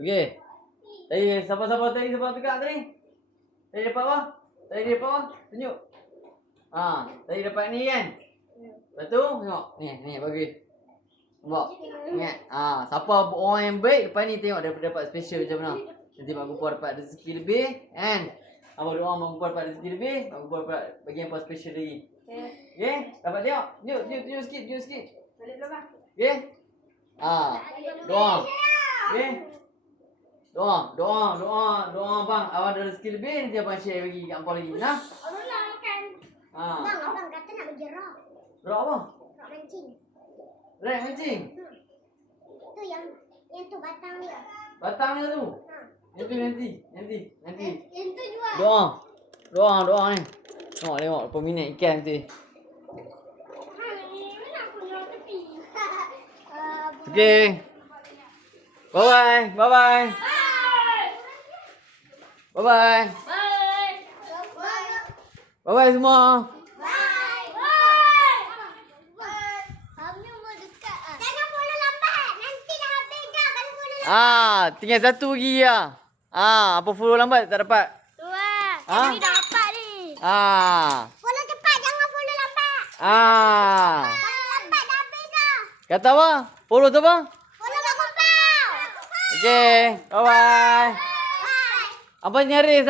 Okey. Tadi siapa-siapa tadi siapa pegang tadi? Tadi dapat apa? Tadi dapat apa? Tunjuk. Tadi dapat ni kan? Lepas tu tengok. Ni bagi. Nampak? Ingat. Siapa orang yang baik lepas ni tengok dapat special macam mana. Nanti Mak Gupar dapat rezeki lebih kan? Abang doa Mak Gupar dapat rezeki lebih, Mak Gupar dapat bagi apa special lagi. Okey? Dapat tengok? Tunjuk sikit. Balik belakang. Okey? Doa. Okey? Doa bang. Abang ada rezeki lebih nanti abang share bagi kat abang lagi. Nah. Abang nak makan. Bang, abang kata nak bagi rock. Rock apa? Rock mancing. Rek mancing. Tu yang tu batang dia. Batang dia tu. Yang tu nanti. Yang tu jual. Doa ni. Tengok peminat ikan tu. Mana aku jual tepi? Okey. Bye. Bye. Bye semua. Tinggal satu lagi lah. Apa follow lambat tak dapat? Ni dah dapat ni. Follow cepat, jangan follow lambat. Follow lambat dah habis dah. Kata apa? Follow tu apa? Follow Mak Gupar. Okey. Bye. Bye. Apa nyaris